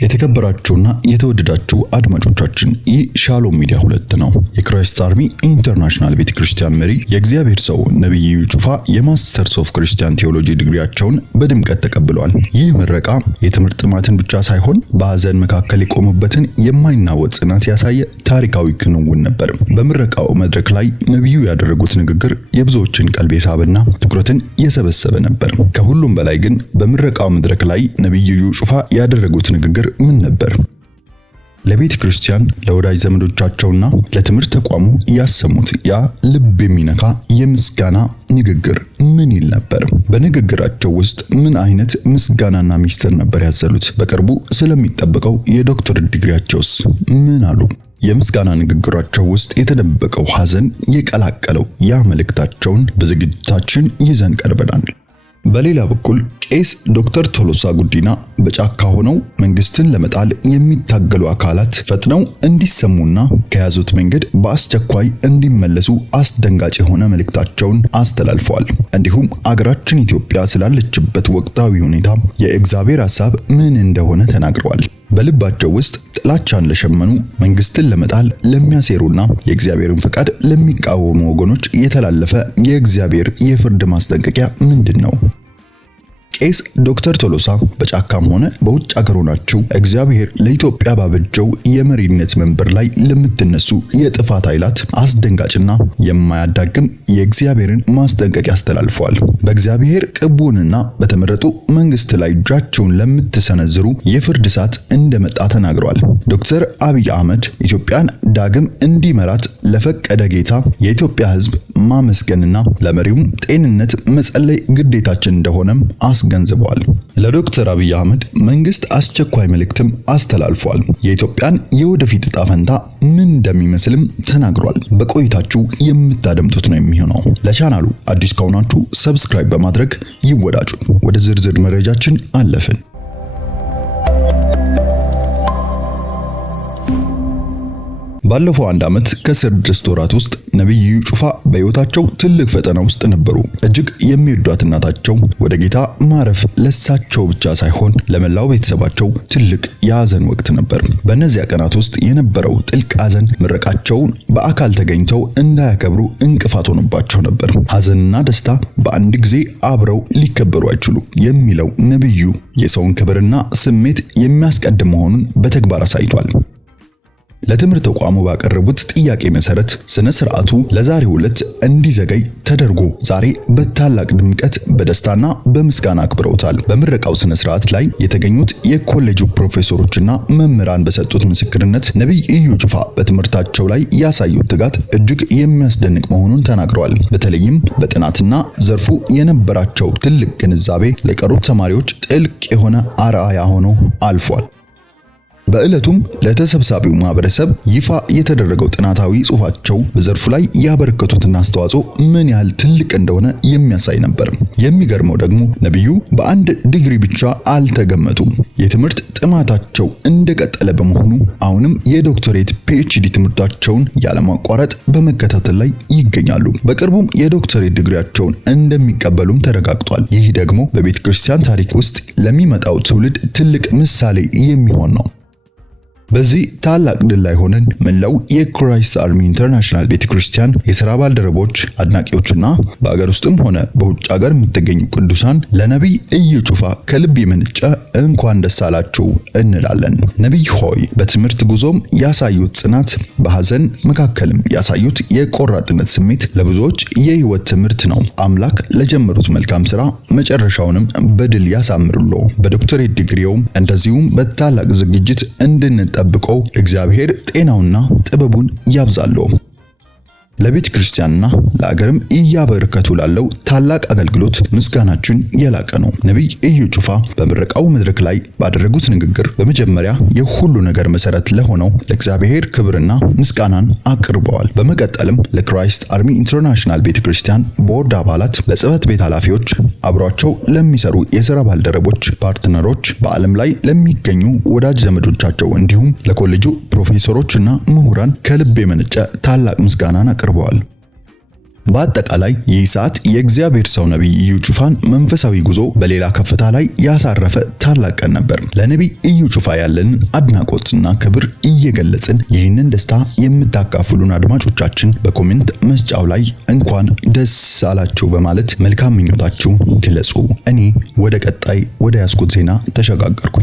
የተከበራችሁና የተወደዳችሁ አድማጮቻችን ይህ ሻሎም ሚዲያ 2 ነው። የክራይስት አርሚ ኢንተርናሽናል ቤተክርስቲያን መሪ የእግዚአብሔር ሰው ነብይ ኢዩ ጩፋ የማስተርስ ኦፍ ክርስቲያን ቴዎሎጂ ዲግሪያቸውን በድምቀት ተቀብለዋል። ይህ ምረቃ የትምህርት ጥማትን ብቻ ሳይሆን በሐዘን መካከል የቆሙበትን የማይናወጥ ጽናት ያሳየ ታሪካዊ ክንውን ነበር። በምረቃው መድረክ ላይ ነብዩ ያደረጉት ንግግር የብዙዎችን ቀልብ የሳበና ትኩረትን የሰበሰበ ነበር። ከሁሉም በላይ ግን በምረቃው መድረክ ላይ ነብዩ ኢዩ ጩፋ ያደረጉት ንግግር ምን ነበር? ለቤተ ክርስቲያን ለወዳጅ ዘመዶቻቸውና ለትምህርት ተቋሙ ያሰሙት ያ ልብ የሚነካ የምስጋና ንግግር ምን ይል ነበር? በንግግራቸው ውስጥ ምን አይነት ምስጋናና ሚስጥር ነበር ያዘሉት? በቅርቡ ስለሚጠበቀው የዶክተር ዲግሪያቸውስ ምን አሉ? የምስጋና ንግግራቸው ውስጥ የተደበቀው ሐዘን የቀላቀለው ያ መልእክታቸውን በዝግጅታችን ይዘን ቀርበናል። በሌላ በኩል ቄስ ዶክተር ቶሎሳ ጉዲና በጫካ ሆነው መንግስትን ለመጣል የሚታገሉ አካላት ፈጥነው እንዲሰሙና ከያዙት መንገድ በአስቸኳይ እንዲመለሱ አስደንጋጭ የሆነ መልእክታቸውን አስተላልፈዋል። እንዲሁም አገራችን ኢትዮጵያ ስላለችበት ወቅታዊ ሁኔታ የእግዚአብሔር ሐሳብ ምን እንደሆነ ተናግረዋል። በልባቸው ውስጥ ጥላቻን ለሸመኑ መንግስትን ለመጣል ለሚያሴሩና የእግዚአብሔርን ፈቃድ ለሚቃወሙ ወገኖች የተላለፈ የእግዚአብሔር የፍርድ ማስጠንቀቂያ ምንድነው? ቄስ ዶክተር ቶሎሳ በጫካም ሆነ በውጭ አገር ሆናችሁ እግዚአብሔር ለኢትዮጵያ ባበጀው የመሪነት መንበር ላይ ለምትነሱ የጥፋት ኃይላት አስደንጋጭና የማያዳግም የእግዚአብሔርን ማስጠንቀቂያ አስተላልፈዋል። በእግዚአብሔር ቅቡንና በተመረጡ መንግስት ላይ እጃቸውን ለምትሰነዝሩ የፍርድ እሳት እንደመጣ ተናግረዋል። ዶክተር አብይ አህመድ ኢትዮጵያን ዳግም እንዲመራት ለፈቀደ ጌታ የኢትዮጵያ ሕዝብ ማመስገንና ለመሪውም ጤንነት መጸለይ ግዴታችን እንደሆነም ገንዝበዋል። ለዶክተር አብይ አህመድ መንግስት አስቸኳይ መልእክትም አስተላልፏል። የኢትዮጵያን የወደፊት ዕጣ ፈንታ ምን እንደሚመስልም ተናግሯል። በቆይታችሁ የምታደምጡት ነው የሚሆነው። ለቻናሉ አዲስ ከሆናችሁ ሰብስክራይብ በማድረግ ይወዳጁ። ወደ ዝርዝር መረጃችን አለፍን። ባለፈው አንድ ዓመት ከ6 ወራት ውስጥ ነብዩ ኢዩ ጩፋ በህይወታቸው ትልቅ ፈተና ውስጥ ነበሩ። እጅግ የሚወዷት እናታቸው ወደ ጌታ ማረፍ ለሳቸው ብቻ ሳይሆን ለመላው ቤተሰባቸው ትልቅ የሐዘን ወቅት ነበር። በእነዚያ ቀናት ውስጥ የነበረው ጥልቅ ሐዘን ምረቃቸውን በአካል ተገኝተው እንዳያከብሩ እንቅፋት ሆኖባቸው ነበር። ሐዘንና ደስታ በአንድ ጊዜ አብረው ሊከበሩ አይችሉም የሚለው ነብዩ የሰውን ክብርና ስሜት የሚያስቀድም መሆኑን በተግባር አሳይቷል። ለትምህርት ተቋሙ ባቀረቡት ጥያቄ መሰረት ስነ ስርዓቱ ለዛሬው ዕለት እንዲዘገይ ተደርጎ ዛሬ በታላቅ ድምቀት በደስታና በምስጋና አክብረውታል። በምረቃው ስነ ስርዓት ላይ የተገኙት የኮሌጁ ፕሮፌሰሮችና መምህራን በሰጡት ምስክርነት ነብይ ኢዩ ጩፋ በትምህርታቸው ላይ ያሳዩት ትጋት እጅግ የሚያስደንቅ መሆኑን ተናግረዋል። በተለይም በጥናትና ዘርፉ የነበራቸው ትልቅ ግንዛቤ ለቀሩት ተማሪዎች ጥልቅ የሆነ አርአያ ሆኖ አልፏል። በዕለቱም ለተሰብሳቢው ማህበረሰብ ይፋ የተደረገው ጥናታዊ ጽሑፋቸው በዘርፉ ላይ ያበረከቱትና አስተዋጽኦ ምን ያህል ትልቅ እንደሆነ የሚያሳይ ነበር። የሚገርመው ደግሞ ነብዩ በአንድ ዲግሪ ብቻ አልተገመቱም። የትምህርት ጥማታቸው እንደቀጠለ በመሆኑ አሁንም የዶክተሬት ፒኤችዲ ትምህርታቸውን ያለማቋረጥ በመከታተል ላይ ይገኛሉ። በቅርቡም የዶክተሬት ዲግሪያቸውን እንደሚቀበሉም ተረጋግጧል። ይህ ደግሞ በቤተ ክርስቲያን ታሪክ ውስጥ ለሚመጣው ትውልድ ትልቅ ምሳሌ የሚሆን ነው። በዚህ ታላቅ ድል ላይ ሆነን መላው የክራይስት አርሚ ኢንተርናሽናል ቤተክርስቲያን የሥራ ባልደረቦች፣ አድናቂዎችና በአገር ውስጥም ሆነ በውጭ ሀገር የምትገኙ ቅዱሳን ለነብይ ኢዩ ጩፋ ከልብ የመነጨ እንኳን ደስ አላችሁ እንላለን። ነብይ ሆይ በትምህርት ጉዞም ያሳዩት ጽናት፣ በሐዘን መካከልም ያሳዩት የቆራጥነት ስሜት ለብዙዎች የህይወት ትምህርት ነው። አምላክ ለጀመሩት መልካም ሥራ መጨረሻውንም በድል ያሳምርሎ። በዶክተሬት ዲግሪውም እንደዚሁም በታላቅ ዝግጅት ጠብቀው እግዚአብሔር ጤናውና ጥበቡን ያብዛለው። ለቤተ ክርስቲያንና ለአገርም እያበረከቱ ላለው ታላቅ አገልግሎት ምስጋናችን የላቀ ነው። ነብይ ኢዩ ጩፋ በምረቃው መድረክ ላይ ባደረጉት ንግግር በመጀመሪያ የሁሉ ነገር መሰረት ለሆነው ለእግዚአብሔር ክብርና ምስጋናን አቅርበዋል። በመቀጠልም ለክራይስት አርሚ ኢንተርናሽናል ቤተክርስቲያን ቦርድ አባላት፣ ለጽህፈት ቤት ኃላፊዎች፣ አብሯቸው ለሚሰሩ የሥራ ባልደረቦች፣ ፓርትነሮች፣ በዓለም ላይ ለሚገኙ ወዳጅ ዘመዶቻቸው እንዲሁም ለኮሌጁ ፕሮፌሰሮችና ምሁራን ከልብ የመነጨ ታላቅ ምስጋናን አቅርበዋል። በአጠቃላይ ይህ ሰዓት የእግዚአብሔር ሰው ነቢይ ኢዩ ጩፋን መንፈሳዊ ጉዞ በሌላ ከፍታ ላይ ያሳረፈ ታላቅ ቀን ነበር። ለነቢይ ኢዩ ጩፋ ያለንን አድናቆትና ክብር እየገለጽን ይህንን ደስታ የምታካፍሉን አድማጮቻችን በኮሜንት መስጫው ላይ እንኳን ደስ አላችሁ በማለት መልካም ምኞታችሁ ግለጹ። እኔ ወደ ቀጣይ ወደ ያስኩት ዜና ተሸጋገርኩ።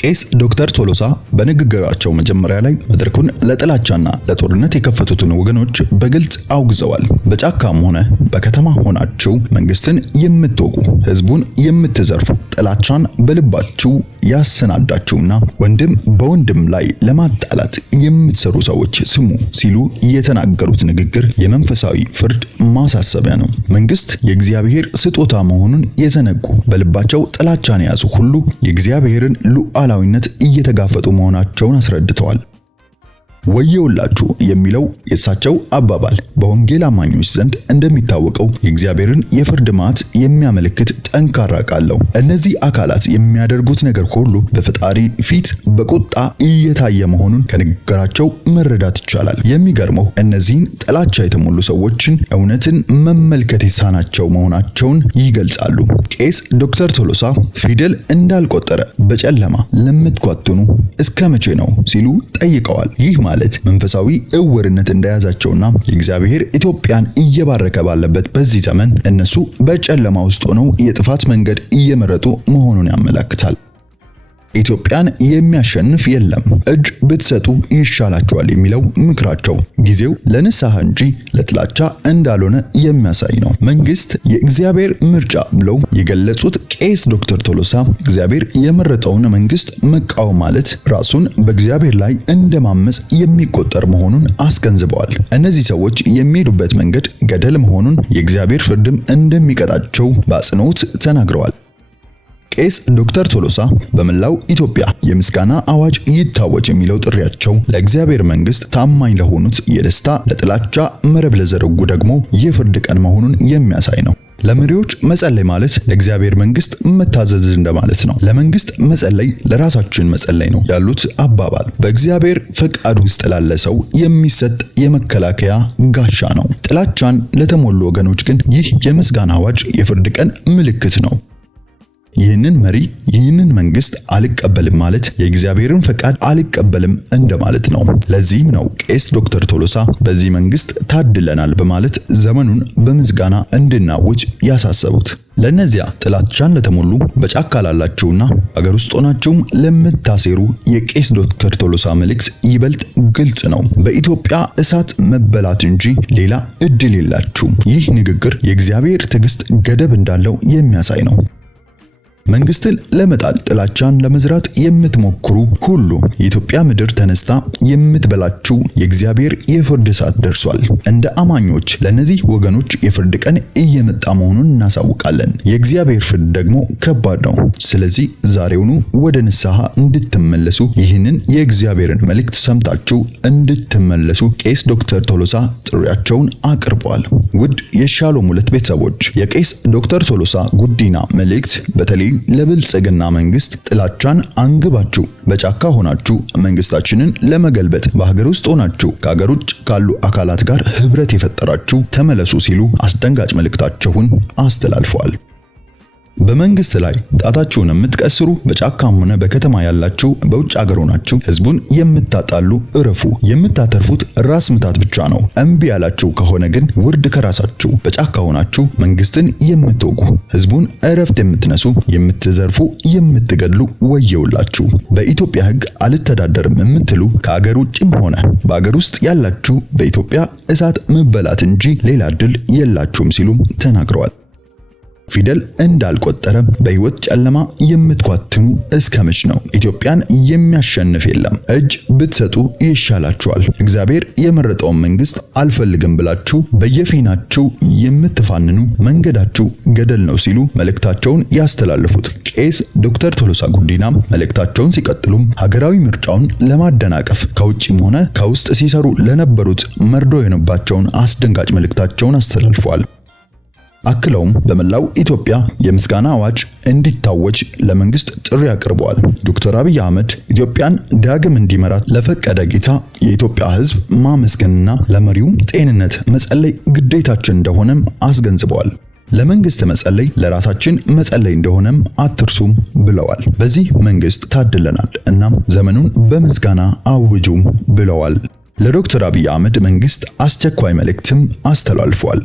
ቄስ ዶክተር ቶሎሳ በንግግራቸው መጀመሪያ ላይ መድረኩን ለጥላቻና ለጦርነት የከፈቱትን ወገኖች በግልጽ አውግዘዋል። በጫካም ሆነ በከተማ ሆናችሁ መንግስትን የምትወጉ፣ ህዝቡን የምትዘርፉ፣ ጥላቻን በልባችሁ ያሰናዳችሁና ወንድም በወንድም ላይ ለማጣላት የምትሰሩ ሰዎች ስሙ ሲሉ የተናገሩት ንግግር የመንፈሳዊ ፍርድ ማሳሰቢያ ነው። መንግስት የእግዚአብሔር ስጦታ መሆኑን የዘነጉ በልባቸው ጥላቻን የያዙ ሁሉ የእግዚአብሔርን ሉዓላዊነት እየተጋፈጡ መሆናቸውን አስረድተዋል። ወየውላችሁ የሚለው የእሳቸው አባባል በወንጌል አማኞች ዘንድ እንደሚታወቀው የእግዚአብሔርን የፍርድ መዓት የሚያመለክት ጠንካራ ቃል ነው። እነዚህ አካላት የሚያደርጉት ነገር ሁሉ በፈጣሪ ፊት በቁጣ እየታየ መሆኑን ከንግግራቸው መረዳት ይቻላል። የሚገርመው እነዚህን ጥላቻ የተሞሉ ሰዎችን እውነትን መመልከት የተሳናቸው መሆናቸውን ይገልጻሉ። ቄስ ዶክተር ቶሎሳ ፊደል እንዳልቆጠረ በጨለማ ለምትኳትኑ እስከ መቼ ነው ሲሉ ጠይቀዋል። ይህ ማለት መንፈሳዊ እውርነት እንደያዛቸውና የእግዚአብሔር ኢትዮጵያን እየባረከ ባለበት በዚህ ዘመን እነሱ በጨለማ ውስጥ ሆነው የጥፋት መንገድ እየመረጡ መሆኑን ያመለክታል። ኢትዮጵያን የሚያሸንፍ የለም፣ እጅ ብትሰጡ ይሻላችኋል የሚለው ምክራቸው ጊዜው ለንስሐ እንጂ ለጥላቻ እንዳልሆነ የሚያሳይ ነው። መንግስት የእግዚአብሔር ምርጫ ብለው የገለጹት ቄስ ዶክተር ቶሎሳ እግዚአብሔር የመረጠውን መንግስት መቃወም ማለት ራሱን በእግዚአብሔር ላይ እንደማመጽ የሚቆጠር መሆኑን አስገንዝበዋል። እነዚህ ሰዎች የሚሄዱበት መንገድ ገደል መሆኑን የእግዚአብሔር ፍርድም እንደሚቀጣቸው በአጽንኦት ተናግረዋል። ቄስ ዶክተር ቶሎሳ በመላው ኢትዮጵያ የምስጋና አዋጅ ይታወጅ የሚለው ጥሪያቸው ለእግዚአብሔር መንግስት ታማኝ ለሆኑት የደስታ ለጥላቻ መረብ ለዘረጉ ደግሞ የፍርድ ቀን መሆኑን የሚያሳይ ነው። ለመሪዎች መጸለይ ማለት ለእግዚአብሔር መንግስት መታዘዝ እንደማለት ነው። ለመንግስት መጸለይ ለራሳችን መጸለይ ነው ያሉት አባባል በእግዚአብሔር ፈቃድ ውስጥ ላለ ሰው የሚሰጥ የመከላከያ ጋሻ ነው። ጥላቻን ለተሞሉ ወገኖች ግን ይህ የምስጋና አዋጅ የፍርድ ቀን ምልክት ነው። ይህንን መሪ ይህንን መንግስት አልቀበልም ማለት የእግዚአብሔርን ፈቃድ አልቀበልም እንደማለት ነው። ለዚህም ነው ቄስ ዶክተር ቶሎሳ በዚህ መንግስት ታድለናል በማለት ዘመኑን በምስጋና እንድናውጅ ያሳሰቡት። ለነዚያ ጥላቻን ለተሞሉ በጫካ ላላችሁና አገር ውስጥ ሆናችሁም ለምታሴሩ የቄስ ዶክተር ቶሎሳ መልእክት ይበልጥ ግልጽ ነው። በኢትዮጵያ እሳት መበላት እንጂ ሌላ እድል የላችሁም። ይህ ንግግር የእግዚአብሔር ትዕግስት ገደብ እንዳለው የሚያሳይ ነው። መንግስትን ለመጣል ጥላቻን ለመዝራት የምትሞክሩ ሁሉ የኢትዮጵያ ምድር ተነስታ የምትበላችሁ የእግዚአብሔር የፍርድ ሰዓት ደርሷል። እንደ አማኞች ለነዚህ ወገኖች የፍርድ ቀን እየመጣ መሆኑን እናሳውቃለን። የእግዚአብሔር ፍርድ ደግሞ ከባድ ነው። ስለዚህ ዛሬውኑ ወደ ንስሐ እንድትመለሱ ይህንን የእግዚአብሔርን መልእክት ሰምታችሁ እንድትመለሱ ቄስ ዶክተር ቶሎሳ ጥሪያቸውን አቅርበዋል። ውድ የሻሎም ሁለት ቤተሰቦች የቄስ ዶክተር ቶሎሳ ጉዲና መልእክት በተለይ ለብልጽግና መንግስት ጥላቻን አንግባችሁ በጫካ ሆናችሁ መንግስታችንን ለመገልበጥ በሀገር ውስጥ ሆናችሁ ከሀገር ውጭ ካሉ አካላት ጋር ህብረት የፈጠራችሁ ተመለሱ ሲሉ አስደንጋጭ መልእክታቸውን አስተላልፈዋል። በመንግስት ላይ ጣታችሁን የምትቀስሩ በጫካም ሆነ በከተማ ያላችሁ በውጭ ሀገር ሆናችሁ ህዝቡን የምታጣሉ እረፉ። የምታተርፉት ራስ ምታት ብቻ ነው። እምቢ ያላችሁ ከሆነ ግን ውርድ ከራሳችሁ። በጫካ ሆናችሁ መንግስትን የምትወጉ፣ ህዝቡን እረፍት የምትነሱ፣ የምትዘርፉ፣ የምትገድሉ ወየውላችሁ። በኢትዮጵያ ህግ አልተዳደርም የምትሉ ከሀገር ውጭም ሆነ በሀገር ውስጥ ያላችሁ በኢትዮጵያ እሳት መበላት እንጂ ሌላ እድል የላችሁም ሲሉ ተናግረዋል። ፊደል እንዳልቆጠረ በህይወት ጨለማ የምትኳትኑ እስከ መች ነው? ኢትዮጵያን የሚያሸንፍ የለም፣ እጅ ብትሰጡ ይሻላችኋል። እግዚአብሔር የመረጠውን መንግስት አልፈልግም ብላችሁ በየፊናችሁ የምትፋንኑ መንገዳችሁ ገደል ነው ሲሉ መልእክታቸውን ያስተላልፉት ቄስ ዶክተር ቶሎሳ ጉዲና መልእክታቸውን ሲቀጥሉም ሀገራዊ ምርጫውን ለማደናቀፍ ከውጭም ሆነ ከውስጥ ሲሰሩ ለነበሩት መርዶ የሆነባቸውን አስደንጋጭ መልእክታቸውን አስተላልፈዋል። አክለውም በመላው ኢትዮጵያ የምስጋና አዋጅ እንዲታወጅ ለመንግስት ጥሪ አቅርበዋል። ዶክተር አብይ አህመድ ኢትዮጵያን ዳግም እንዲመራት ለፈቀደ ጌታ የኢትዮጵያ ሕዝብ ማመስገንና ለመሪው ጤንነት መጸለይ ግዴታችን እንደሆነም አስገንዝበዋል። ለመንግስት መጸለይ ለራሳችን መጸለይ እንደሆነም አትርሱም ብለዋል። በዚህ መንግስት ታድለናል፣ እናም ዘመኑን በምስጋና አውጁም ብለዋል። ለዶክተር አብይ አህመድ መንግስት አስቸኳይ መልእክትም አስተላልፏል።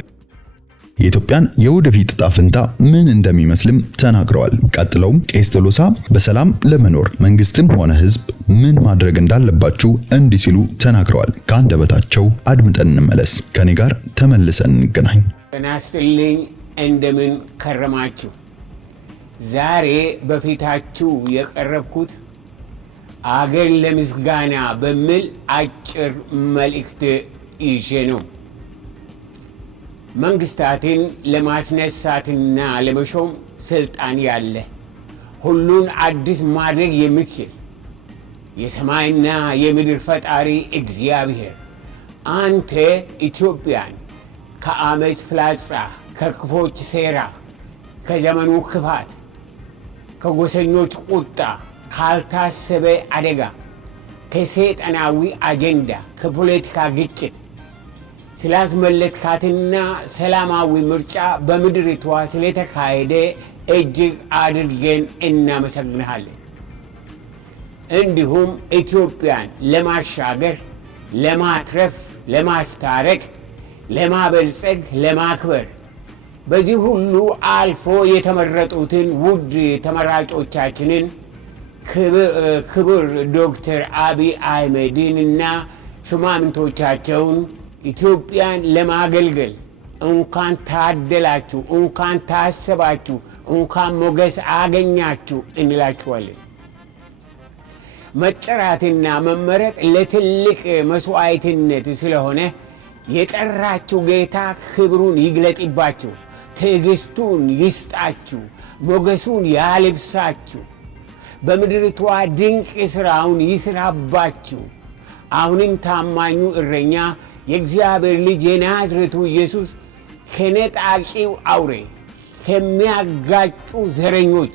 የኢትዮጵያን የወደፊት ዕጣ ፈንታ ምን እንደሚመስልም ተናግረዋል። ቀጥለውም ቄስ ቶሎሳ በሰላም ለመኖር መንግስትም ሆነ ህዝብ ምን ማድረግ እንዳለባችሁ እንዲህ ሲሉ ተናግረዋል። ከአንደበታቸው አድምጠን እንመለስ። ከኔ ጋር ተመልሰን እንገናኝ። ተናስተልኝ እንደምን ከረማችሁ? ዛሬ በፊታችሁ የቀረብኩት አገር ለምስጋና በሚል አጭር መልእክት ይዤ ነው። መንግስታትን ለማስነሳትና ለመሾም ስልጣን ያለ ሁሉን አዲስ ማድረግ የምትችል የሰማይና የምድር ፈጣሪ እግዚአብሔር አንተ ኢትዮጵያን ከአመፅ ፍላጻ፣ ከክፎች ሴራ፣ ከዘመኑ ክፋት፣ ከጎሰኞች ቁጣ፣ ካልታሰበ አደጋ፣ ከሰይጣናዊ አጀንዳ፣ ከፖለቲካ ግጭት ስላስመለጥካትና ሰላማዊ ምርጫ በምድሪቷ ስለተካሄደ እጅግ አድርገን እናመሰግንሃለን። እንዲሁም ኢትዮጵያን ለማሻገር፣ ለማትረፍ፣ ለማስታረቅ፣ ለማበልጸግ፣ ለማክበር በዚህ ሁሉ አልፎ የተመረጡትን ውድ ተመራጮቻችንን ክቡር ዶክተር አብይ አህመድንና ሹማምንቶቻቸውን ኢትዮጵያን ለማገልገል እንኳን ታደላችሁ፣ እንኳን ታሰባችሁ፣ እንኳን ሞገስ አገኛችሁ እንላችኋለን። መጠራትና መመረጥ ለትልቅ መስዋዕትነት ስለሆነ የጠራችሁ ጌታ ክብሩን ይግለጥባችሁ፣ ትዕግስቱን ይስጣችሁ፣ ሞገሱን ያልብሳችሁ፣ በምድሪቷ ድንቅ ሥራውን ይስራባችሁ። አሁንም ታማኙ እረኛ የእግዚአብሔር ልጅ የናዝሬቱ ኢየሱስ ከነጣቂው አውሬ፣ ከሚያጋጩ ዘረኞች፣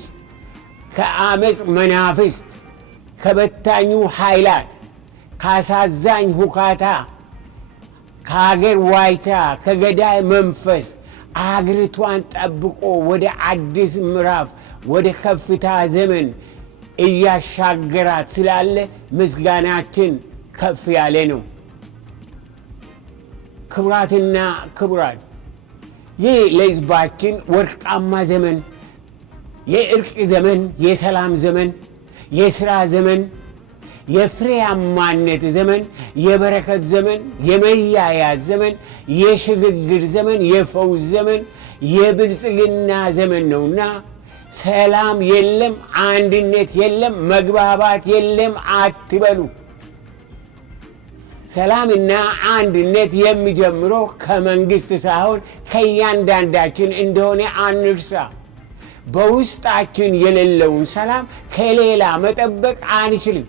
ከአመፅ መናፍስት፣ ከበታኙ ኃይላት፣ ካሳዛኝ ሁካታ፣ ከአገር ዋይታ፣ ከገዳይ መንፈስ አገሪቷን ጠብቆ ወደ አዲስ ምዕራፍ፣ ወደ ከፍታ ዘመን እያሻገራት ስላለ ምስጋናችን ከፍ ያለ ነው። ክቡራትና ክቡራን፣ ይህ ለሕዝባችን ወርቃማ ዘመን፣ የእርቅ ዘመን፣ የሰላም ዘመን፣ የሥራ ዘመን፣ የፍሬያማነት ዘመን፣ የበረከት ዘመን፣ የመያያዝ ዘመን፣ የሽግግር ዘመን፣ የፈውስ ዘመን፣ የብልጽግና ዘመን ነውና ሰላም የለም፣ አንድነት የለም፣ መግባባት የለም አትበሉ። ሰላምና አንድነት የሚጀምረው ከመንግስት ሳይሆን ከእያንዳንዳችን እንደሆነ አንርሳ። በውስጣችን የሌለውን ሰላም ከሌላ መጠበቅ አንችልም።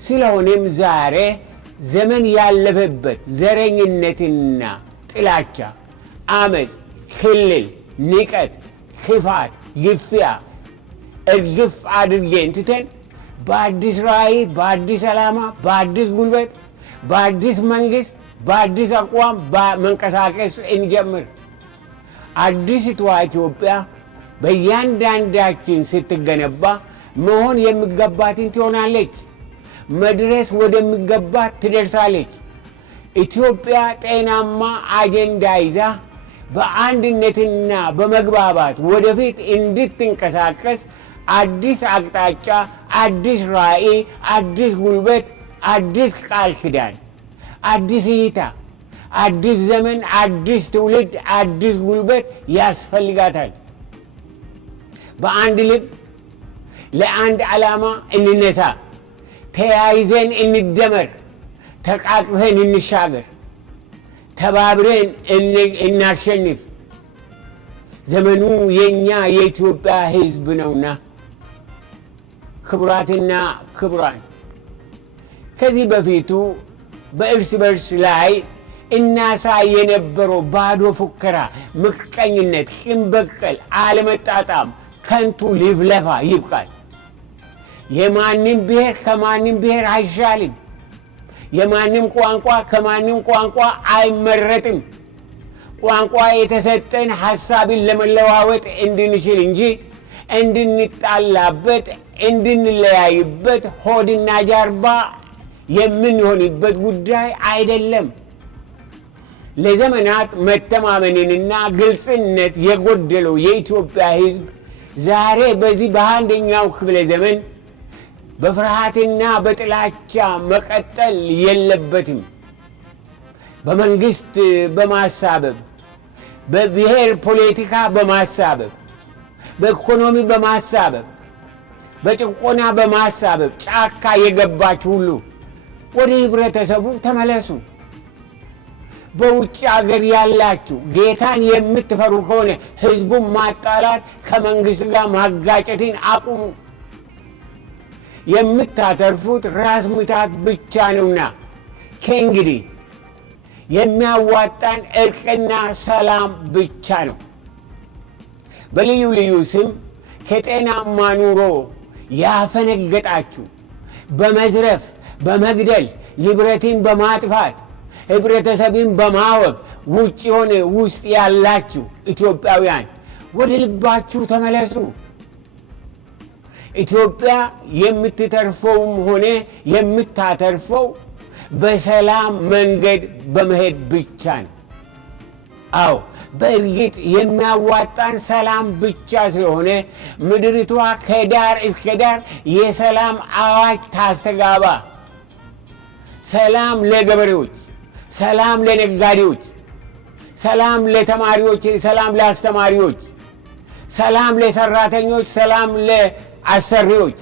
ስለሆነም ዛሬ ዘመን ያለፈበት ዘረኝነትና ጥላቻ፣ አመፅ፣ ክልል፣ ንቀት፣ ክፋት፣ ግፊያ እርግፍ አድርገን ትተን በአዲስ ራዕይ፣ በአዲስ ዓላማ፣ በአዲስ ጉልበት፣ በአዲስ መንግስት፣ በአዲስ አቋም መንቀሳቀስ እንጀምር። አዲስቷ ኢትዮጵያ በእያንዳንዳችን ስትገነባ መሆን የሚገባትን ትሆናለች። መድረስ ወደሚገባት ትደርሳለች። ኢትዮጵያ ጤናማ አጀንዳ ይዛ በአንድነትና በመግባባት ወደፊት እንድትንቀሳቀስ አዲስ አቅጣጫ፣ አዲስ ራዕይ፣ አዲስ ጉልበት፣ አዲስ ቃል ኪዳን፣ አዲስ እይታ፣ አዲስ ዘመን፣ አዲስ ትውልድ፣ አዲስ ጉልበት ያስፈልጋታል። በአንድ ልብ ለአንድ ዓላማ እንነሳ። ተያይዘን እንደመር፣ ተቃቅፈን እንሻገር፣ ተባብረን እናሸንፍ። ዘመኑ የኛ የኢትዮጵያ ሕዝብ ነውና። ክቡራትና ክቡራን፣ ከዚህ በፊቱ በእርስ በርስ ላይ እናሳይ የነበረው ባዶ ፉከራ፣ ምቀኝነት፣ ቂም በቀል፣ አለመጣጣም፣ ከንቱ ልፍለፋ ይብቃል። የማንም ብሔር ከማንም ብሔር አይሻልም። የማንም ቋንቋ ከማንም ቋንቋ አይመረጥም። ቋንቋ የተሰጠን ሐሳብን ለመለዋወጥ እንድንችል እንጂ እንድንጣላበት፣ እንድንለያይበት፣ ሆድና ጀርባ የምንሆንበት ጉዳይ አይደለም። ለዘመናት መተማመንንና ግልጽነት የጎደለው የኢትዮጵያ ሕዝብ ዛሬ በዚህ በአንደኛው ክፍለ ዘመን በፍርሃትና በጥላቻ መቀጠል የለበትም። በመንግስት በማሳበብ፣ በብሔር ፖለቲካ በማሳበብ፣ በኢኮኖሚ በማሳበብ፣ በጭቆና በማሳበብ ጫካ የገባችሁ ሁሉ ወደ ህብረተሰቡ ተመለሱ። በውጭ አገር ያላችሁ ጌታን የምትፈሩ ከሆነ ህዝቡን ማጣላት፣ ከመንግስት ጋር ማጋጨትን አቁሙ። የምታተርፉት ራስ ምታት ብቻ ነውና ከእንግዲህ የሚያዋጣን እርቅና ሰላም ብቻ ነው። በልዩ ልዩ ስም ከጤናማ ኑሮ ያፈነገጣችሁ በመዝረፍ፣ በመግደል፣ ንብረትን በማጥፋት፣ ህብረተሰብን በማወቅ ውጭ ሆነ ውስጥ ያላችሁ ኢትዮጵያውያን ወደ ልባችሁ ተመለሱ። ኢትዮጵያ የምትተርፈውም ሆነ የምታተርፈው በሰላም መንገድ በመሄድ ብቻ ነው። አዎ በእርግጥ የሚያዋጣን ሰላም ብቻ ስለሆነ ምድሪቷ ከዳር እስከ ዳር የሰላም አዋጅ ታስተጋባ። ሰላም ለገበሬዎች፣ ሰላም ለነጋዴዎች፣ ሰላም ለተማሪዎች፣ ሰላም ለአስተማሪዎች፣ ሰላም ለሰራተኞች፣ ሰላም ለአሰሪዎች፣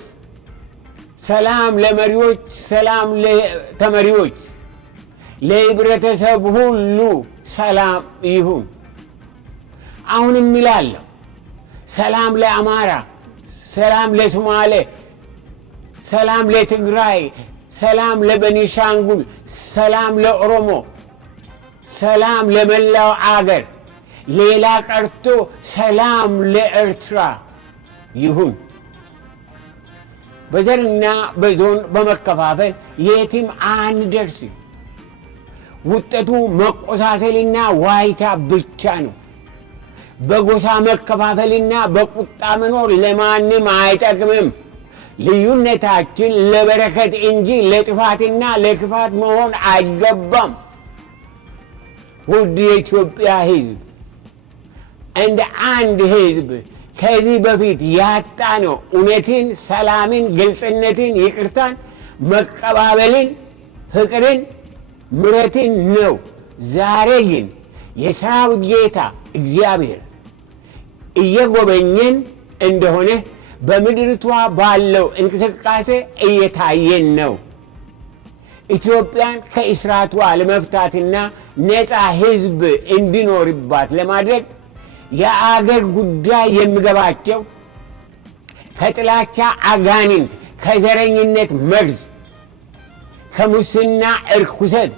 ሰላም ለመሪዎች፣ ሰላም ለተመሪዎች፣ ለህብረተሰብ ሁሉ ሰላም ይሁን። አሁንም እላለሁ ሰላም ለአማራ፣ ሰላም ለሶማሌ፣ ሰላም ለትግራይ፣ ሰላም ለቤኒሻንጉል፣ ሰላም ለኦሮሞ፣ ሰላም ለመላው አገር፣ ሌላ ቀርቶ ሰላም ለኤርትራ ይሁን። በዘርና በዞን በመከፋፈል የትም አንደርስም። ውጤቱ መቆሳሰልና ዋይታ ብቻ ነው። በጎሳ መከፋፈልና በቁጣ መኖር ለማንም አይጠቅምም። ልዩነታችን ለበረከት እንጂ ለጥፋትና ለክፋት መሆን አይገባም። ውድ የኢትዮጵያ ሕዝብ እንደ አንድ ሕዝብ ከዚህ በፊት ያጣነው እውነትን፣ ሰላምን፣ ግልጽነትን፣ ይቅርታን፣ መቀባበልን፣ ፍቅርን፣ ምሕረትን ነው። ዛሬ ግን የሰራዊት ጌታ እግዚአብሔር እየጎበኘን እንደሆነ በምድሪቷ ባለው እንቅስቃሴ እየታየን ነው። ኢትዮጵያን ከእስራቷ ለመፍታትና ነፃ ሕዝብ እንዲኖርባት ለማድረግ የአገር ጉዳይ የሚገባቸው ከጥላቻ አጋንንት፣ ከዘረኝነት መርዝ፣ ከሙስና እርኩሰት፣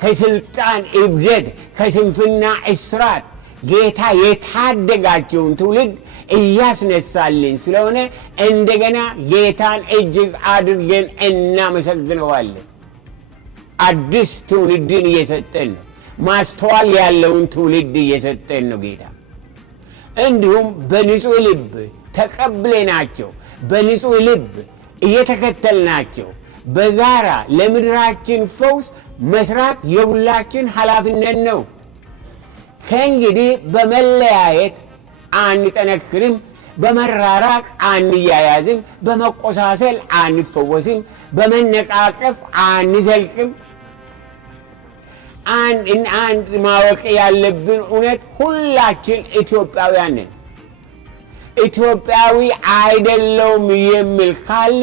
ከስልጣን እብደት፣ ከስንፍና እስራት ጌታ የታደጋቸውን ትውልድ እያስነሳልን ስለሆነ እንደገና ጌታን እጅግ አድርገን እናመሰግነዋለን። አዲስ ትውልድን እየሰጠን ነው። ማስተዋል ያለውን ትውልድ እየሰጠን ነው ጌታ። እንዲሁም በንጹሕ ልብ ተቀብለናቸው፣ በንጹሕ ልብ እየተከተልናቸው በጋራ ለምድራችን ፈውስ መስራት የሁላችን ኃላፊነት ነው። ከእንግዲህ በመለያየት አንጠነክርም፣ በመራራቅ አንያያዝም፣ በመቆሳሰል አንፈወስም፣ በመነቃቀፍ አንዘልቅም። አንድ ማወቅ ያለብን እውነት ሁላችን ኢትዮጵያውያን ነን። ኢትዮጵያዊ አይደለውም የሚል ካለ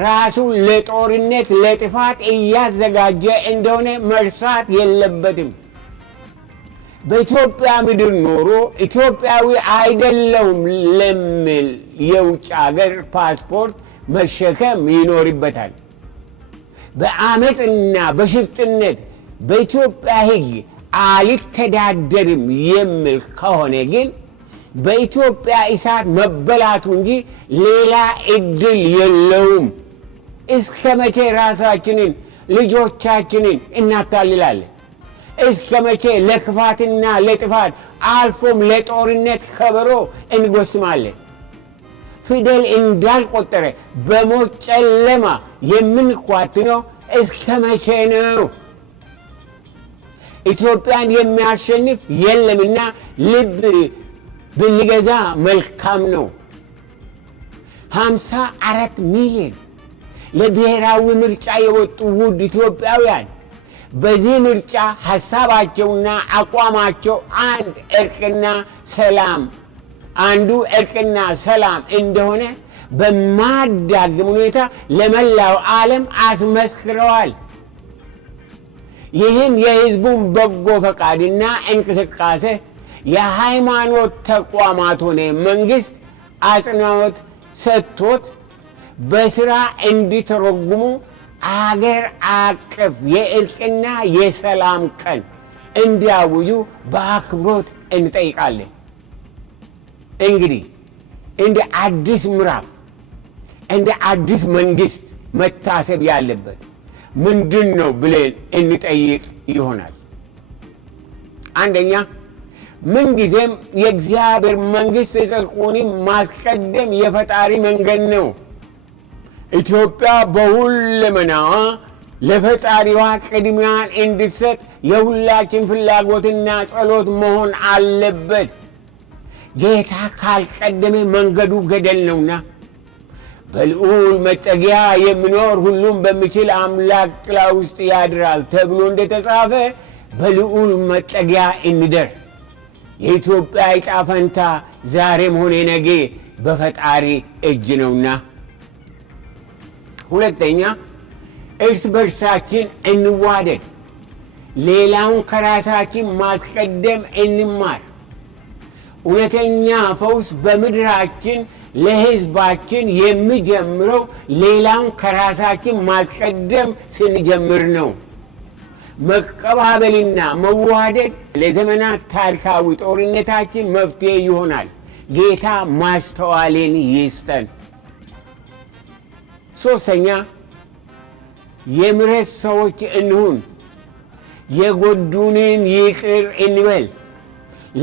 ራሱ ለጦርነት ለጥፋት እያዘጋጀ እንደሆነ መርሳት የለበትም። በኢትዮጵያ ምድር ኖሮ ኢትዮጵያዊ አይደለውም ለሚል የውጭ ሀገር ፓስፖርት መሸከም ይኖርበታል። በአመፅና በሽፍጥነት በኢትዮጵያ ሕግ አልተዳደርም የሚል ከሆነ ግን በኢትዮጵያ እሳት መበላቱ እንጂ ሌላ እድል የለውም። እስከ መቼ ራሳችንን ልጆቻችንን እናታልላለን? እስከ መቼ ለክፋትና ለጥፋት አልፎም ለጦርነት ከበሮ እንጎስማለን? ፊደል እንዳልቆጠረ በሞት ጨለማ የምንኳትነው እስከ መቼ ነው? ኢትዮጵያን የሚያሸንፍ የለምና ልብ ብንገዛ መልካም ነው። 54 ሚሊዮን ለብሔራዊ ምርጫ የወጡ ውድ ኢትዮጵያውያን በዚህ ምርጫ ሐሳባቸውና አቋማቸው አንዱ እርቅና ሰላም እንደሆነ በማያዳግም ሁኔታ ለመላው ዓለም አስመስክረዋል። ይህም የሕዝቡን በጎ ፈቃድና እንቅስቃሴ የሃይማኖት ተቋማት ሆነ መንግሥት አጽንዖት ሰጥቶት በሥራ እንዲተረጉሙ አገር አቀፍ የእርቅና የሰላም ቀን እንዲያውጁ በአክብሮት እንጠይቃለን። እንግዲህ እንደ አዲስ ምዕራፍ እንደ አዲስ መንግሥት መታሰብ ያለበት ምንድን ነው ብለን እንጠይቅ ይሆናል። አንደኛ፣ ምንጊዜም የእግዚአብሔር መንግሥት ጽድቁን ማስቀደም የፈጣሪ መንገድ ነው። ኢትዮጵያ በሁለመናዋ ለፈጣሪዋ ቅድሚያን እንድትሰጥ የሁላችን ፍላጎትና ጸሎት መሆን አለበት። ጌታ ካልቀደመ መንገዱ ገደል ነውና በልዑል መጠጊያ የሚኖር ሁሉም በሚችል አምላክ ጥላ ውስጥ ያድራል ተብሎ እንደተጻፈ በልዑል መጠጊያ እንደር። የኢትዮጵያ ዕጣ ፈንታ ዛሬም ሆነ ነገ በፈጣሪ እጅ ነውና። ሁለተኛ፣ እርስ በርሳችን እንዋደድ፣ ሌላውን ከራሳችን ማስቀደም እንማር። እውነተኛ ፈውስ በምድራችን ለሕዝባችን የሚጀምረው ሌላውን ከራሳችን ማስቀደም ስንጀምር ነው። መቀባበልና መዋደድ ለዘመናት ታሪካዊ ጦርነታችን መፍትሄ ይሆናል። ጌታ ማስተዋልን ይስጠን። ሦስተኛ፣ የምሕረት ሰዎች እንሁን። የጎዱንን ይቅር እንበል፣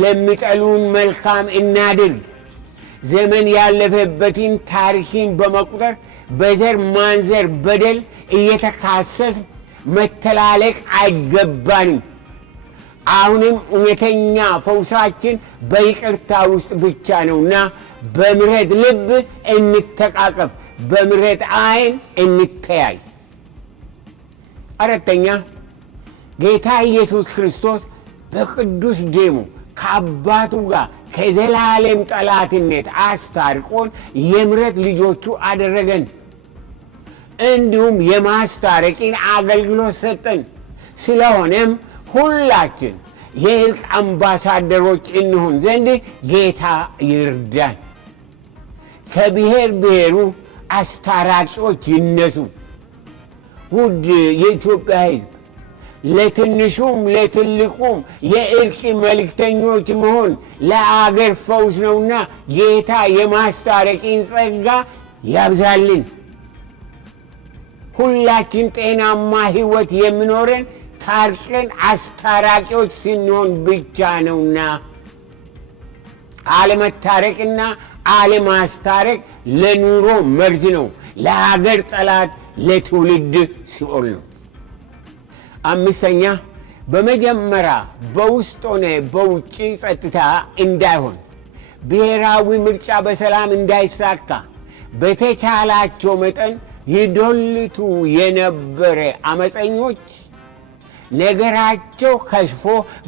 ለሚጠሉን መልካም እናድርግ። ዘመን ያለፈበትን ታሪክን በመቁጠር በዘር ማንዘር በደል እየተካሰስ መተላለቅ አይገባንም። አሁንም እውነተኛ ፈውሳችን በይቅርታ ውስጥ ብቻ ነውና በምሕረት ልብ እንተቃቀፍ፣ በምሕረት ዓይን እንተያይ። አራተኛ፣ ጌታ ኢየሱስ ክርስቶስ በቅዱስ ደሙ ከአባቱ ጋር ከዘላለም ጠላትነት አስታርቆን የምሕረት ልጆቹ አደረገን። እንዲሁም የማስታረቂን አገልግሎት ሰጠን። ስለሆነም ሁላችን የእርቅ አምባሳደሮች እንሆን ዘንድ ጌታ ይርዳን። ከብሔር ብሔሩ አስታራቂዎች ይነሱ። ውድ የኢትዮጵያ ሕዝብ፣ ለትንሹም ለትልቁም የእርቅ መልእክተኞች መሆን ለአገር ፈውስ ነውና ጌታ የማስታረቂን ጸጋ ያብዛልን። ሁላችን ጤናማ ሕይወት የሚኖረን ታርቀን አስታራቂዎች ስንሆን ብቻ ነውና። አለመታረቅና አለማስታረቅ ለኑሮ መርዝ ነው፣ ለሀገር ጠላት፣ ለትውልድ ሲኦል ነው። አምስተኛ፣ በመጀመሪያ በውስጥ ሆነ በውጭ ጸጥታ እንዳይሆን፣ ብሔራዊ ምርጫ በሰላም እንዳይሳካ በተቻላቸው መጠን ይዶልቱ የነበረ አመፀኞች ነገራቸው ከሽፎ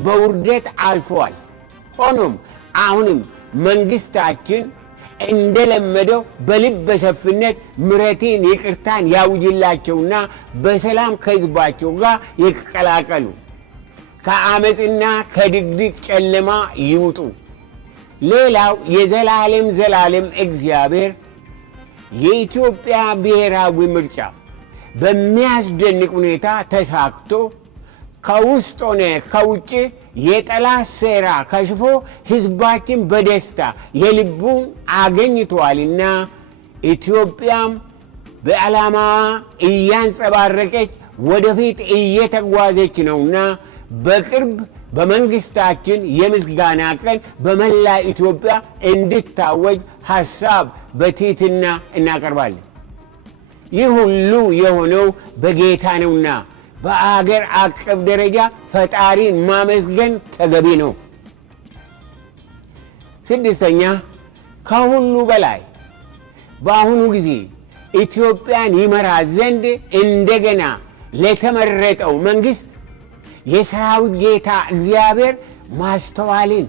በውርደት አልፈዋል። ሆኖም አሁንም መንግስታችን እንደለመደው በልበ ሰፊነት ምሕረትን፣ ይቅርታን ያውጅላቸውና በሰላም ከሕዝባቸው ጋር ይቀላቀሉ፣ ከአመፅና ከድቅድቅ ጨለማ ይውጡ። ሌላው የዘላለም እግዚአብሔር የኢትዮጵያ ብሔራዊ ምርጫ በሚያስደንቅ ሁኔታ ተሳክቶ ከውስጥ ሆነ ከውጭ የጠላት ሴራ ከሽፎ ሕዝባችን በደስታ የልቡን አገኝቷልና ኢትዮጵያም በዓላማዋ እያንጸባረቀች ወደፊት እየተጓዘች ነውና በቅርብ በመንግስታችን የምስጋና ቀን በመላ ኢትዮጵያ እንድታወጅ ሐሳብ በትሕትና እናቀርባለን። ይህ ሁሉ የሆነው በጌታ ነውና በአገር አቀፍ ደረጃ ፈጣሪን ማመስገን ተገቢ ነው። ስድስተኛ፣ ከሁሉ በላይ በአሁኑ ጊዜ ኢትዮጵያን ይመራ ዘንድ እንደገና ለተመረጠው መንግስት የሰራዊት ጌታ እግዚአብሔር ማስተዋልን፣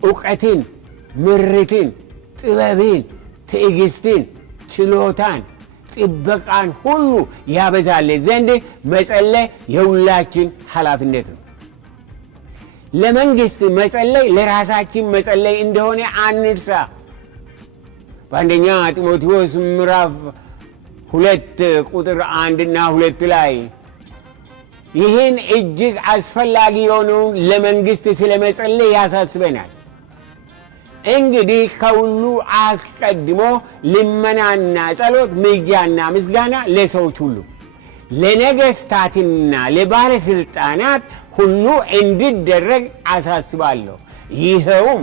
ዕውቀትን፣ ምርትን፣ ጥበብን፣ ትዕግስትን፣ ችሎታን፣ ጥበቃን ሁሉ ያበዛልን ዘንድ መጸለይ የሁላችን ኃላፊነት ነው። ለመንግስት መጸለይ ለራሳችን መጸለይ እንደሆነ አንርሳ። በአንደኛ ጢሞቴዎስ ምዕራፍ 2 ቁጥር 1 እና 2 ላይ ይህን እጅግ አስፈላጊ የሆነውን ለመንግስት ስለመጸለይ ያሳስበናል። እንግዲህ ከሁሉ አስቀድሞ ልመናና ጸሎት፣ ምልጃና ምስጋና ለሰዎች ሁሉ ለነገሥታትና ለባለሥልጣናት ሁሉ እንዲደረግ አሳስባለሁ። ይኸውም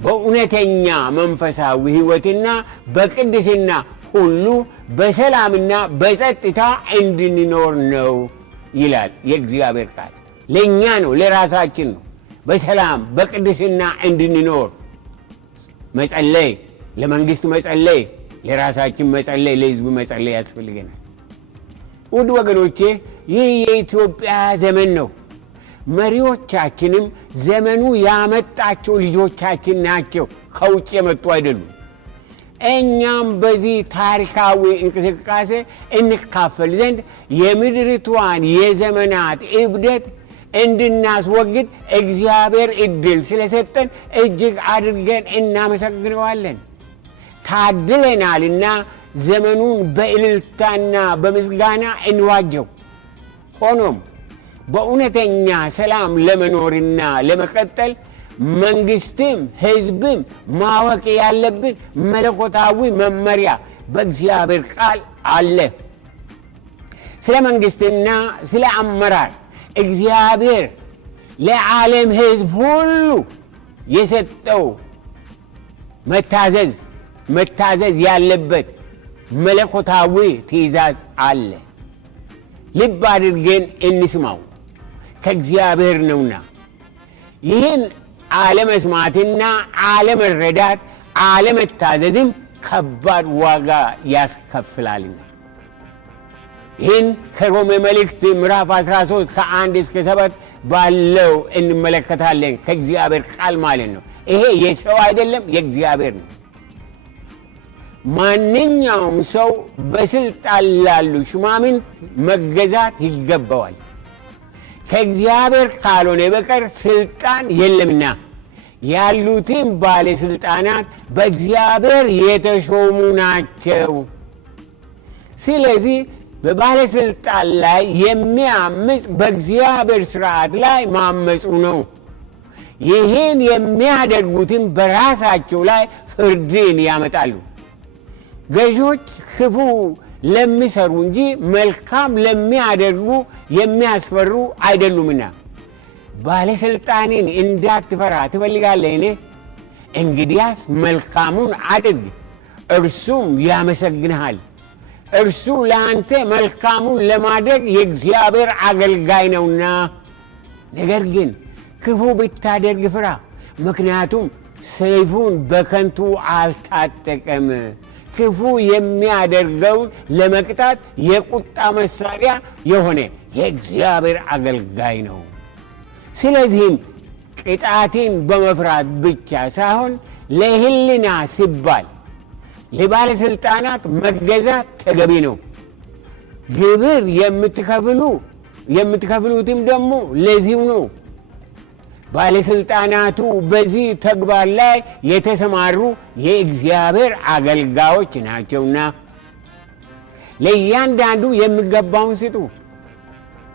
በእውነተኛ መንፈሳዊ ሕይወትና በቅድስና ሁሉ በሰላምና በጸጥታ እንድንኖር ነው ይላል የእግዚአብሔር ቃል። ለእኛ ነው፣ ለራሳችን ነው። በሰላም በቅድስና እንድንኖር መጸለይ፣ ለመንግስት መጸለይ፣ ለራሳችን መጸለይ፣ ለሕዝብ መጸለይ ያስፈልገናል። ውድ ወገኖቼ፣ ይህ የኢትዮጵያ ዘመን ነው። መሪዎቻችንም ዘመኑ ያመጣቸው ልጆቻችን ናቸው፣ ከውጭ የመጡ አይደሉም። እኛም በዚህ ታሪካዊ እንቅስቃሴ እንካፈል ዘንድ የምድሪቷን የዘመናት እብደት እንድናስወግድ እግዚአብሔር ዕድል ስለሰጠን እጅግ አድርገን እናመሰግነዋለን። ታድለናልና ዘመኑን በእልልታና በምስጋና እንዋጀው። ሆኖም በእውነተኛ ሰላም ለመኖርና ለመቀጠል መንግስትም ሕዝብም ማወቅ ያለብን መለኮታዊ መመሪያ በእግዚአብሔር ቃል አለ። ስለ መንግስትና ስለ አመራር እግዚአብሔር ለዓለም ሕዝብ ሁሉ የሰጠው መታዘዝ ያለበት መለኮታዊ ትእዛዝ አለ። ልብ አድርገን እንስማው፣ ከእግዚአብሔር ነውና። ይህን አለመስማትና አለመረዳት፣ አለመታዘዝም ከባድ ዋጋ ያስከፍላልና። ይህን ከሮሜ መልእክት ምዕራፍ 13 ከ1 እስከ 7 ባለው እንመለከታለን። ከእግዚአብሔር ቃል ማለት ነው። ይሄ የሰው አይደለም፣ የእግዚአብሔር ነው። ማንኛውም ሰው በስልጣን ላሉ ሹማምንት መገዛት ይገባዋል፣ ከእግዚአብሔር ካልሆነ በቀር ስልጣን የለምና። ያሉትም ባለስልጣናት በእግዚአብሔር የተሾሙ ናቸው። ስለዚህ በባለስልጣን ላይ የሚያምፅ በእግዚአብሔር ሥርዓት ላይ ማመፁ ነው። ይህን የሚያደርጉትም በራሳቸው ላይ ፍርድን ያመጣሉ። ገዢዎች ክፉ ለሚሰሩ እንጂ መልካም ለሚያደርጉ የሚያስፈሩ አይደሉምና። ባለስልጣንን እንዳትፈራ ትፈልጋለህን? እንግዲያስ መልካሙን አድርግ፣ እርሱም ያመሰግንሃል። እርሱ ለአንተ መልካሙን ለማድረግ የእግዚአብሔር አገልጋይ ነውና። ነገር ግን ክፉ ብታደርግ ፍራ፣ ምክንያቱም ሰይፉን በከንቱ አልታጠቀም። ክፉ የሚያደርገውን ለመቅጣት የቁጣ መሳሪያ የሆነ የእግዚአብሔር አገልጋይ ነው። ስለዚህም ቅጣትን በመፍራት ብቻ ሳይሆን ለሕሊና ሲባል ለባለስልጣናት መገዛት ተገቢ ነው። ግብር የምትከፍሉትም ደግሞ ለዚሁ ነው። ባለስልጣናቱ በዚህ ተግባር ላይ የተሰማሩ የእግዚአብሔር አገልጋዮች ናቸውና ለእያንዳንዱ የሚገባውን ስጡ።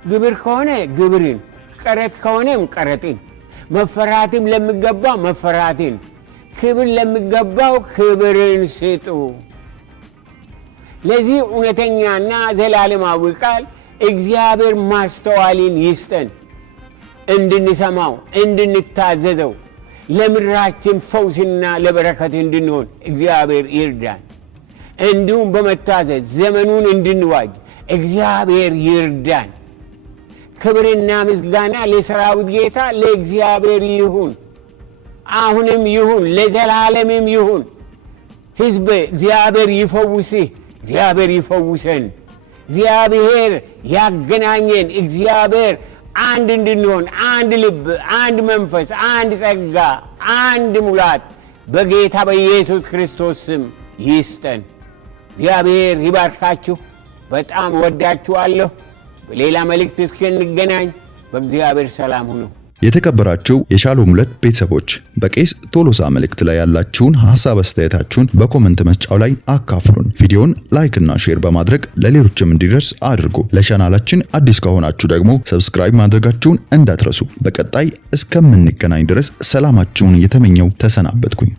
ግብር ከሆነ ግብርን፣ ቀረጥ ከሆነም ቀረጥን፣ መፈራትም ለሚገባ መፈራትን፣ ክብር ለሚገባው ክብርን ስጡ። ለዚህ እውነተኛና ዘላለማዊ ቃል እግዚአብሔር ማስተዋልን ይስጠን፣ እንድንሰማው እንድንታዘዘው፣ ለምድራችን ፈውስና ለበረከት እንድንሆን እግዚአብሔር ይርዳን። እንዲሁም በመታዘዝ ዘመኑን እንድንዋጅ እግዚአብሔር ይርዳን። ክብርና ምስጋና ለሰራዊት ጌታ ለእግዚአብሔር ይሁን፣ አሁንም ይሁን፣ ለዘላለምም ይሁን። ሕዝብ እግዚአብሔር ይፈውስህ፣ እግዚአብሔር ይፈውሰን፣ እግዚአብሔር ያገናኘን። እግዚአብሔር አንድ እንድንሆን አንድ ልብ፣ አንድ መንፈስ፣ አንድ ጸጋ፣ አንድ ሙላት በጌታ በኢየሱስ ክርስቶስ ስም ይስጠን። እግዚአብሔር ይባርካችሁ። በጣም ወዳችኋለሁ። በሌላ መልእክት እስክንገናኝ በእግዚአብሔር ሰላም ሁኑ። የተከበራችሁ የሻሎም 2 ቤተሰቦች በቄስ ቶሎሳ መልእክት ላይ ያላችሁን ሐሳብ አስተያየታችሁን በኮሜንት መስጫው ላይ አካፍሉን። ቪዲዮውን ላይክ እና ሼር በማድረግ ለሌሎችም እንዲደርስ አድርጉ። ለቻናላችን አዲስ ከሆናችሁ ደግሞ ሰብስክራይብ ማድረጋችሁን እንዳትረሱ። በቀጣይ እስከምንገናኝ ድረስ ሰላማችሁን እየተመኘው ተሰናበትኩኝ።